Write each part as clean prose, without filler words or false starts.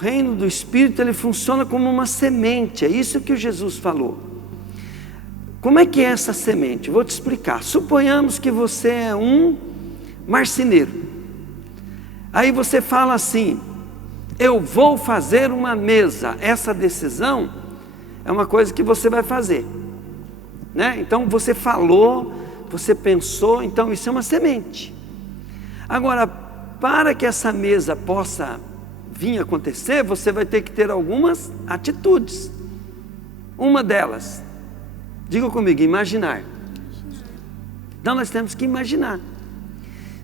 reino do Espírito, ele funciona como uma semente, é isso que o Jesus falou. Como é que é essa semente? Vou te explicar. Suponhamos que você é um marceneiro. Aí você fala assim: eu vou fazer uma mesa. Essa decisão é uma coisa que você vai fazer, né? Então você falou, você pensou, então isso é uma semente. Agora, para que essa mesa possa vir acontecer, você vai ter que ter algumas atitudes. Uma delas, diga comigo, imaginar. Então nós temos que imaginar.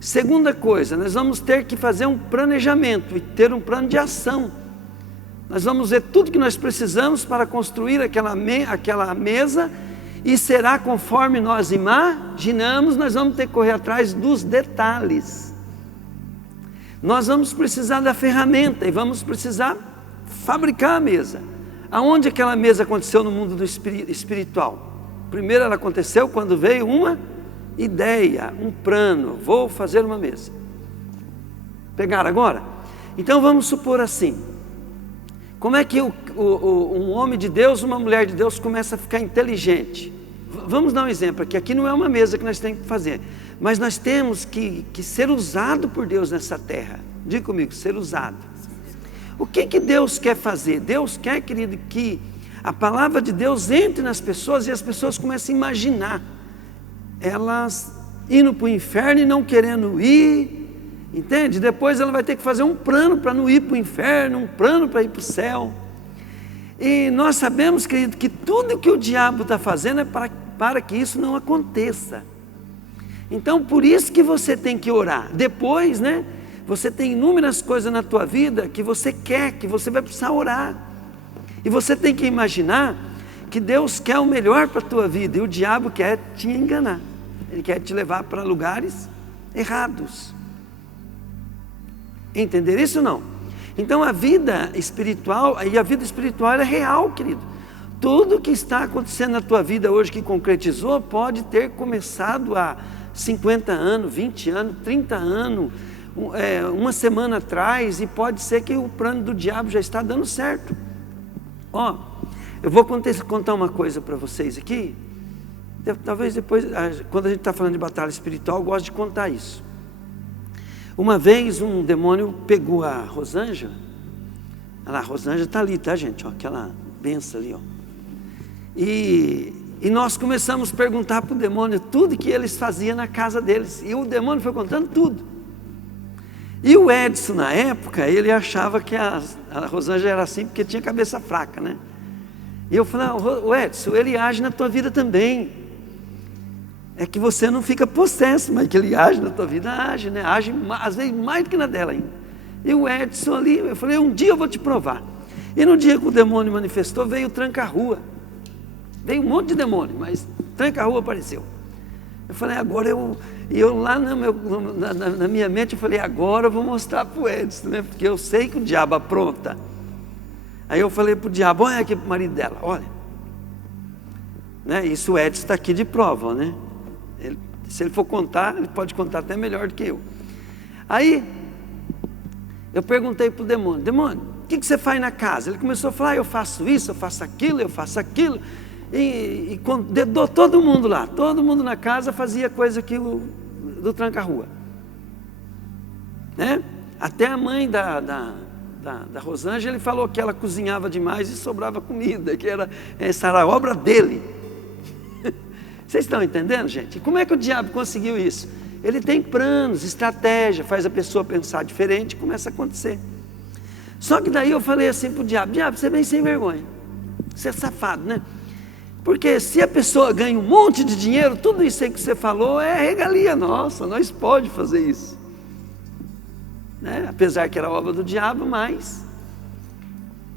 Segunda coisa, nós vamos ter que fazer um planejamento e ter um plano de ação. Nós vamos ver tudo que nós precisamos para construir aquela mesa, e será conforme nós imaginamos. Nós vamos ter que correr atrás dos detalhes. Nós vamos precisar da ferramenta e vamos precisar fabricar a mesa. Aonde aquela mesa aconteceu no mundo do espiritual? Primeiro ela aconteceu quando veio uma ideia, um plano. Vou fazer uma mesa. Pegaram agora? Então vamos supor assim: como é que um homem de Deus, uma mulher de Deus começa a ficar inteligente? Vamos dar um exemplo aqui. Aqui não é uma mesa que nós temos que fazer, mas nós temos que ser usado por Deus nessa terra. Diga comigo, ser usado. O que Deus quer fazer? Deus quer, querido, que a palavra de Deus entre nas pessoas e as pessoas comecem a imaginar elas indo para o inferno e não querendo ir, entende? Depois ela vai ter que fazer um plano para não ir para o inferno, um plano para ir para o céu. E nós sabemos, querido, que tudo que o diabo está fazendo é para que isso não aconteça. Então por isso que você tem que orar. Depois, né, você tem inúmeras coisas na tua vida que você quer, que você vai precisar orar. E você tem que imaginar que Deus quer o melhor para a tua vida, e o diabo quer te enganar. Ele quer te levar para lugares errados. Entender isso ou não? Então a vida espiritual, e a vida espiritual é real, querido. Tudo que está acontecendo na tua vida hoje que concretizou, pode ter começado há 50 anos, 20 anos, 30 anos, uma semana atrás, e pode ser que o plano do diabo já está dando certo. Ó, eu vou contar uma coisa para vocês aqui. Talvez depois, quando a gente está falando de batalha espiritual, eu gosto de contar isso. Uma vez um demônio pegou a Rosângela. A Rosângela está ali, tá, gente? Ó, aquela benção ali, ó. E nós começamos a perguntar para o demônio tudo que eles faziam na casa deles. E o demônio foi contando tudo. E o Edson, na época, ele achava que a Rosângela era assim porque tinha cabeça fraca, né? E eu falei: o Edson, ele age na tua vida também. É que você não fica possesso, mas que ele age na tua vida, age, né? Age às vezes mais do que na dela ainda. E o Edson ali, eu falei: um dia eu vou te provar. E no dia que o demônio manifestou, veio o tranca-rua. Veio um monte de demônio, mas tranca-rua apareceu. Eu falei: agora eu lá na minha mente, eu falei: agora eu vou mostrar para o Edson, né? Porque eu sei que o diabo apronta. Aí eu falei para o diabo: olha aqui para o marido dela, olha. Né? Isso o Edson está aqui de prova, né? Se ele for contar, ele pode contar até melhor do que eu. Aí, eu perguntei para o demônio: demônio, o que você faz na casa? Ele começou a falar: eu faço isso, eu faço aquilo, eu faço aquilo. E dedou todo mundo lá, todo mundo na casa fazia coisa do tranca-rua, né? Até a mãe da Rosângela, ele falou que ela cozinhava demais e sobrava comida, que essa era a obra dele. Vocês estão entendendo, gente? Como é que o diabo conseguiu isso? Ele tem planos, estratégia, faz a pessoa pensar diferente e começa a acontecer. Só que daí eu falei assim para o diabo: diabo, você é bem sem vergonha, você é safado, né? Porque se a pessoa ganha um monte de dinheiro, tudo isso aí que você falou é regalia nossa, nós pode fazer isso, né? Apesar que era obra do diabo, mas,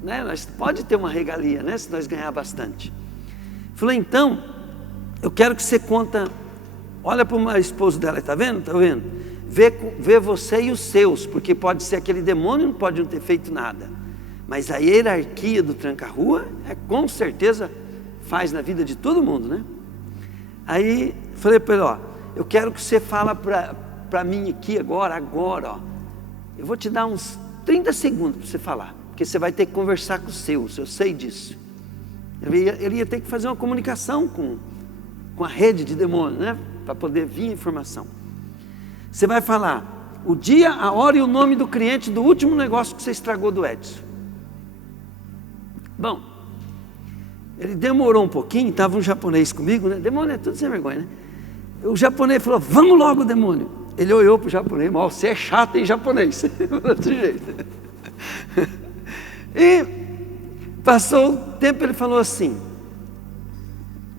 né, nós pode ter uma regalia, né, se nós ganhar bastante. Falei: então, eu quero que você conta, olha para uma esposa dela, está vendo? Está vendo? Vê você e os seus, porque pode ser aquele demônio, não pode não ter feito nada, mas a hierarquia do tranca-rua com certeza faz na vida de todo mundo, né? Aí falei para ele: ó, eu quero que você fala para mim aqui agora, ó, eu vou te dar uns 30 segundos para você falar, porque você vai ter que conversar com os seus, eu sei disso. Ele ia ter que fazer uma comunicação com a rede de demônios, né? Para poder vir a informação. Você vai falar o dia, a hora e o nome do cliente do último negócio que você estragou do Edson. Bom, ele demorou um pouquinho, estava um japonês comigo, né? Demônio é tudo sem vergonha, né? O japonês falou, vamos logo, demônio. Ele olhou para o japonês, mas você é chato em japonês. Desse jeito. E passou o tempo, ele falou assim,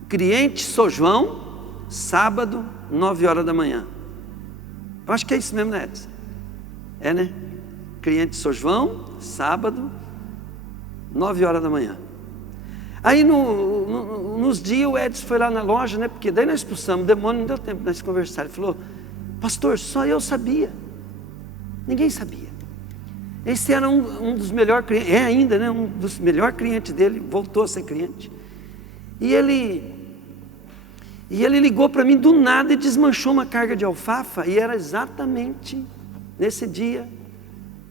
cliente São João, sábado, 9 horas da manhã. Eu acho que é isso mesmo, né, Edson? É, né? Cliente São João, sábado, 9 horas da manhã. Aí nos dias o Edson foi lá na loja, né? Porque daí nós expulsamos o demônio, não deu tempo de nós conversar. Ele falou, pastor, só eu sabia. Ninguém sabia. Esse era um dos melhores clientes, é ainda, né? Um dos melhores clientes dele, voltou a ser cliente. E ele ligou para mim do nada e desmanchou uma carga de alfafa, e era exatamente nesse dia,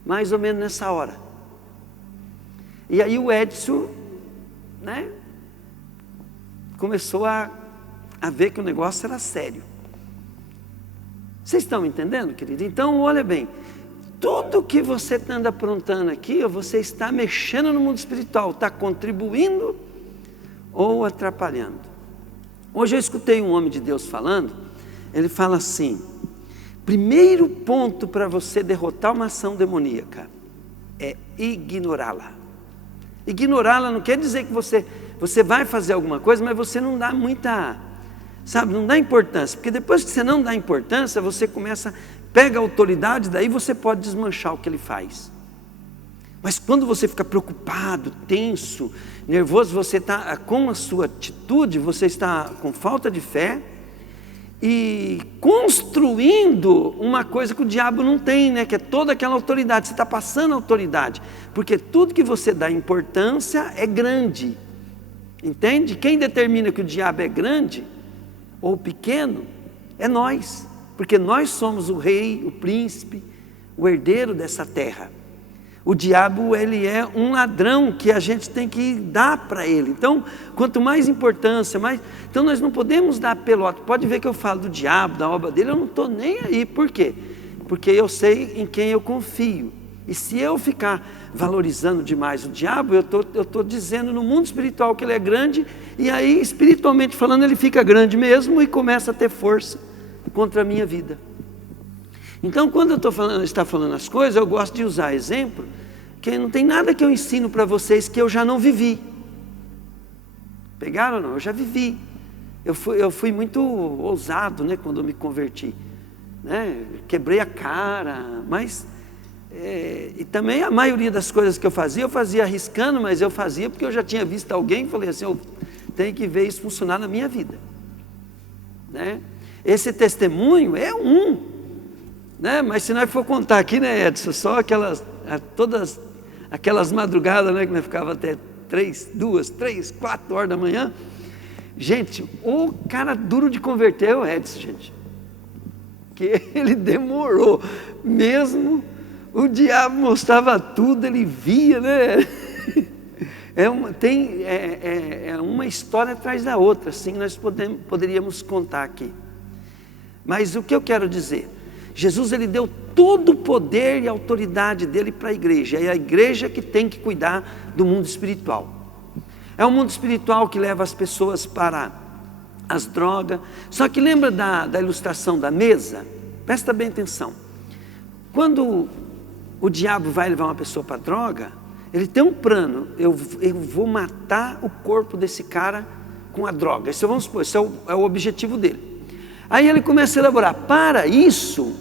mais ou menos nessa hora. E aí o Edson, né, começou a ver que o negócio era sério. Vocês estão entendendo, querido? Então, olha bem, tudo que você anda aprontando aqui, você está mexendo no mundo espiritual, está contribuindo ou atrapalhando. Hoje eu escutei um homem de Deus falando, ele fala assim, primeiro ponto para você derrotar uma ação demoníaca é ignorá-la. Ignorá-la não quer dizer que você vai fazer alguma coisa, mas você não dá muita, sabe, não dá importância, porque depois que você não dá importância, você pega a autoridade, daí você pode desmanchar o que ele faz. Mas quando você fica preocupado, tenso, nervoso, você está com a sua atitude, você está com falta de fé e construindo uma coisa que o diabo não tem, né? Que é toda aquela autoridade, você está passando a autoridade, porque tudo que você dá importância é grande, entende? Quem determina que o diabo é grande ou pequeno é nós, porque nós somos o rei, o príncipe, o herdeiro dessa terra. O diabo, ele é um ladrão que a gente tem que dar para ele. Então, quanto mais importância, mais... Então, nós não podemos dar pelota. Pode ver que eu falo do diabo, da obra dele, eu não estou nem aí. Por quê? Porque eu sei em quem eu confio. E se eu ficar valorizando demais o diabo, eu estou dizendo no mundo espiritual que ele é grande, e aí, espiritualmente falando, ele fica grande mesmo e começa a ter força contra a minha vida. Então, quando eu estou falando as coisas, eu gosto de usar exemplo, que não tem nada que eu ensino para vocês que eu já não vivi. Pegaram ou não? Eu já vivi. Eu fui muito ousado, né, quando eu me converti. Né? Quebrei a cara, mas... e também a maioria das coisas que eu fazia arriscando, mas eu fazia porque eu já tinha visto alguém e falei assim, eu tenho que ver isso funcionar na minha vida. Né? Esse testemunho é né? Mas se nós for contar aqui, né, Edson, só todas aquelas madrugadas, né, que nós ficava até 2, 3, 4 horas da manhã, gente, o cara duro de converter é o Edson, gente, que ele demorou, mesmo o diabo mostrava tudo, ele via, né, é uma história atrás da outra, assim, nós poderíamos contar aqui, mas o que eu quero dizer, Jesus, ele deu todo o poder e autoridade dele para a igreja, é a igreja que tem que cuidar do mundo espiritual. É o mundo espiritual que leva as pessoas para as drogas. Só que lembra da ilustração da mesa? Presta bem atenção. Quando o diabo vai levar uma pessoa para a droga, ele tem um plano, eu vou matar o corpo desse cara com a droga. Esse é o objetivo dele. Aí ele começa a elaborar, para isso,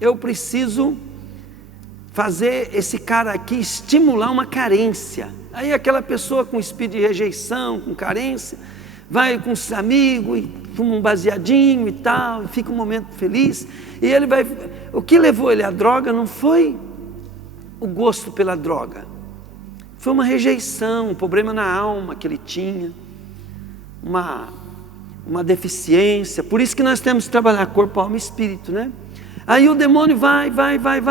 eu preciso fazer esse cara aqui estimular uma carência. Aí aquela pessoa com espírito de rejeição, com carência, vai com os amigos, e fuma um baseadinho e tal, e fica um momento feliz. E ele vai... O que levou ele à droga não foi o gosto pela droga, foi uma rejeição, um problema na alma que ele tinha, uma deficiência. Por isso que nós temos que trabalhar corpo, alma e espírito, né? Aí o demônio vai,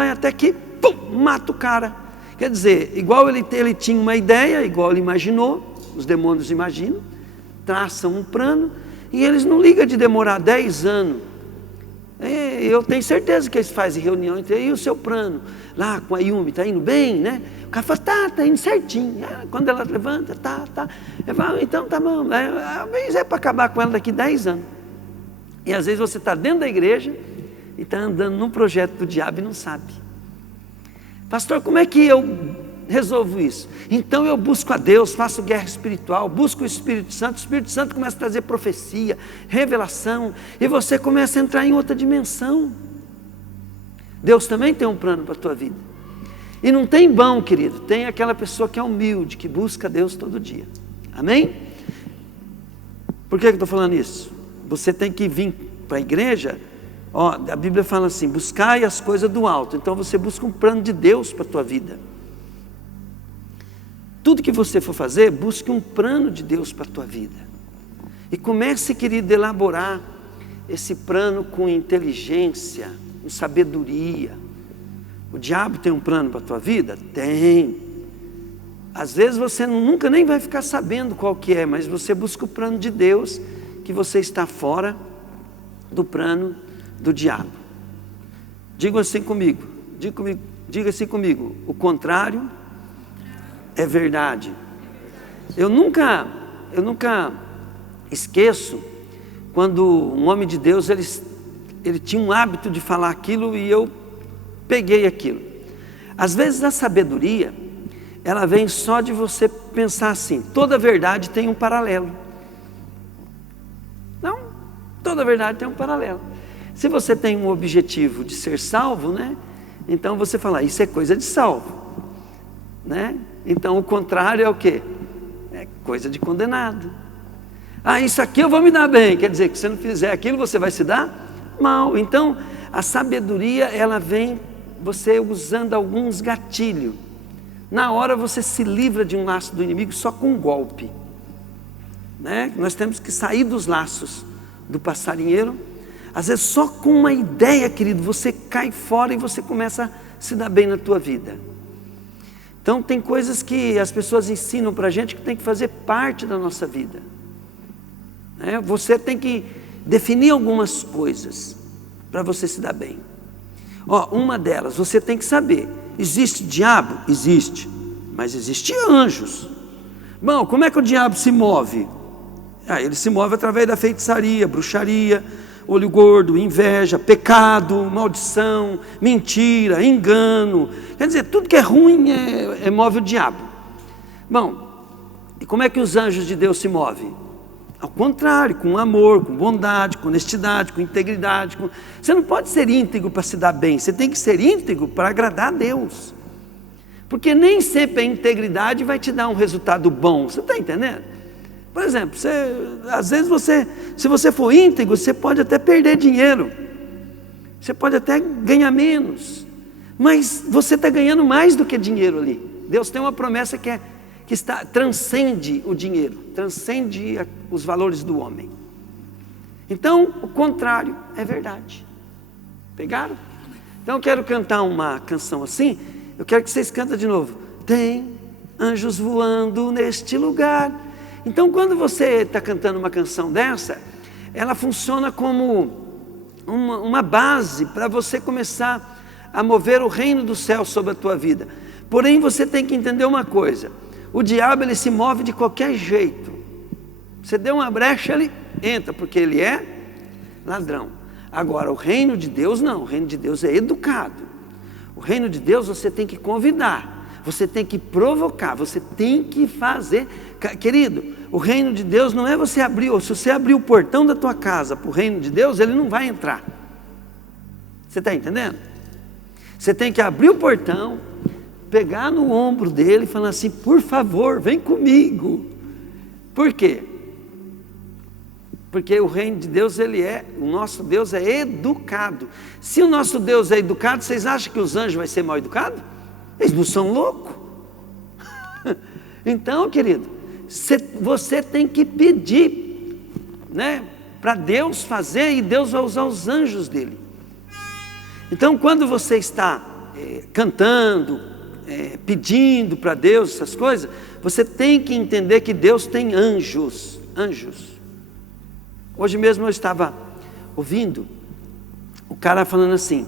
até que pum, mata o cara. Quer dizer, igual ele tinha uma ideia, igual ele imaginou, os demônios imaginam, traçam um plano, e eles não ligam de demorar 10 anos. Eu tenho certeza que eles fazem reunião entre e o seu plano, lá com a Yumi, está indo bem, né? O cara fala, está indo certinho. Quando ela levanta, tá. Eu falo, então tá bom, às vezes é para acabar com ela daqui 10 anos. E às vezes você está dentro da igreja e está andando num projeto do diabo e não sabe. Pastor, como é que eu resolvo isso? Então eu busco a Deus, faço guerra espiritual, busco o Espírito Santo começa a trazer profecia, revelação, e você começa a entrar em outra dimensão. Deus também tem um plano para a tua vida. E não tem bom, querido, tem aquela pessoa que é humilde, que busca Deus todo dia. Amém? Por que eu estou falando isso? Você tem que vir para a igreja, a Bíblia fala assim, buscai as coisas do alto. Então você busca um plano de Deus para a tua vida. Tudo que você for fazer, busque um plano de Deus para a tua vida. E comece, querido, a elaborar esse plano com inteligência, com sabedoria. O diabo tem um plano para a tua vida? Tem. Às vezes você nunca nem vai ficar sabendo qual que é, mas você busca o plano de Deus, que você está fora do plano do diabo. Diga assim comigo, diga assim comigo, o contrário é verdade. Eu nunca esqueço quando um homem de Deus, ele tinha um hábito de falar aquilo e eu peguei aquilo. Às vezes a sabedoria, ela vem só de você pensar assim, toda verdade tem um paralelo. Não, toda verdade tem um paralelo. Se você tem um objetivo de ser salvo, né? Então você fala, isso é coisa de salvo, né? Então o contrário é o quê? É coisa de condenado. Isso aqui eu vou me dar bem, quer dizer que se você não fizer aquilo, você vai se dar mal. Então a sabedoria, ela vem você usando alguns gatilhos. Na hora você se livra de um laço do inimigo só com um golpe, né? Nós temos que sair dos laços do passarinheiro. Às vezes só com uma ideia, querido, você cai fora e você começa a se dar bem na tua vida. Então tem coisas que as pessoas ensinam para a gente que tem que fazer parte da nossa vida, né? Você tem que definir algumas coisas para você se dar bem. Uma delas, você tem que saber, existe diabo? Existe, mas existem anjos. Bom, como é que o diabo se move? Ele se move através da feitiçaria, bruxaria, olho gordo, inveja, pecado, maldição, mentira, engano. Quer dizer, tudo que é ruim move o diabo. Bom, e como é que os anjos de Deus se movem? Ao contrário, com amor, com bondade, com honestidade, com integridade. Você não pode ser íntegro para se dar bem, você tem que ser íntegro para agradar a Deus. Porque nem sempre a integridade vai te dar um resultado bom, você está entendendo? Por exemplo, às vezes se você for íntegro, você pode até perder dinheiro, você pode até ganhar menos, mas você está ganhando mais do que dinheiro ali. Deus tem uma promessa que transcende o dinheiro, transcende os valores do homem. Então, o contrário é verdade. Pegaram? Então eu quero cantar uma canção assim, eu quero que vocês cantem de novo. Tem anjos voando neste lugar. Então quando você está cantando uma canção dessa, ela funciona como uma base para você começar a mover o reino do céu sobre a tua vida. Porém você tem que entender uma coisa, o diabo ele se move de qualquer jeito. Você deu uma brecha, ele entra, porque ele é ladrão. Agora o reino de Deus não, o reino de Deus é educado. O reino de Deus você tem que convidar, você tem que provocar, você tem que fazer. Querido, o reino de Deus não é você abrir, se você abrir o portão da tua casa para o reino de Deus, ele não vai entrar. Você está entendendo? Você tem que abrir o portão, pegar no ombro dele e falar assim, por favor, vem comigo. Por quê? Porque o reino de Deus, o nosso Deus é educado. Se o nosso Deus é educado, vocês acham que os anjos vão ser mal educados? Eles não são loucos. Então, querido, você tem que pedir, né, para Deus fazer, e Deus vai usar os anjos dele. Então quando você está cantando, pedindo para Deus essas coisas, você tem que entender que Deus tem anjos. Hoje mesmo eu estava ouvindo o cara falando assim,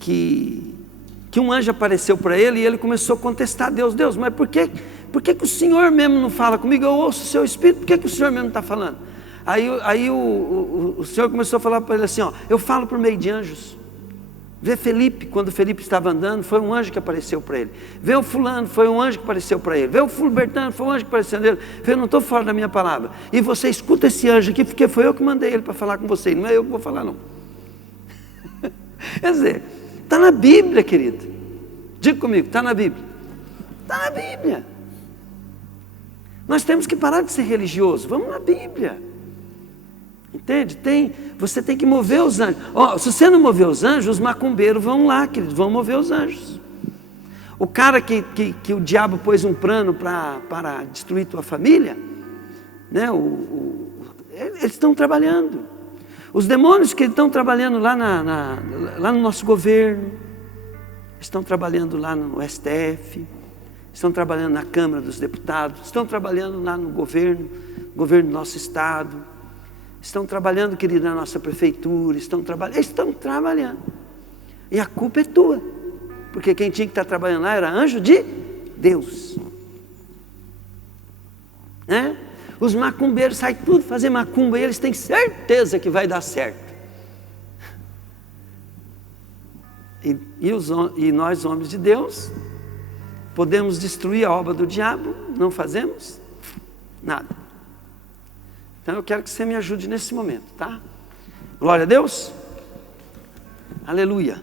que um anjo apareceu para ele e ele começou a contestar Deus, mas por que o Senhor mesmo não fala comigo? Eu ouço o seu Espírito, por que o Senhor mesmo não está falando? Aí o Senhor começou a falar para ele assim, eu falo por meio de anjos. Vê Felipe, quando Felipe estava andando, foi um anjo que apareceu para ele. Vê o fulano, foi um anjo que apareceu para ele. Vê o Fulbertano, foi um anjo que apareceu nele. Eu não estou fora da minha palavra. E você escuta esse anjo aqui, porque foi eu que mandei ele para falar com você, não é eu que vou falar não. Quer dizer, está na Bíblia, querido. Diga comigo, está na Bíblia. Está na Bíblia. Nós temos que parar de ser religioso, vamos na Bíblia. Entende? Você tem que mover os anjos. Se você não mover os anjos, os macumbeiros vão lá, queridos, vão mover os anjos. O cara que o diabo pôs um plano para destruir tua família, né? Eles estão trabalhando. Os demônios que estão trabalhando lá no nosso governo, estão trabalhando lá no STF, estão trabalhando na Câmara dos Deputados, estão trabalhando lá no governo do nosso estado, estão trabalhando, querido, na nossa prefeitura, estão trabalhando. E a culpa é tua, porque quem tinha que estar trabalhando lá era anjo de Deus. Né? Os macumbeiros saem tudo fazer macumba e eles têm certeza que vai dar certo. E nós, homens de Deus, podemos destruir a obra do diabo, não fazemos nada. Então eu quero que você me ajude nesse momento, tá? Glória a Deus. Aleluia.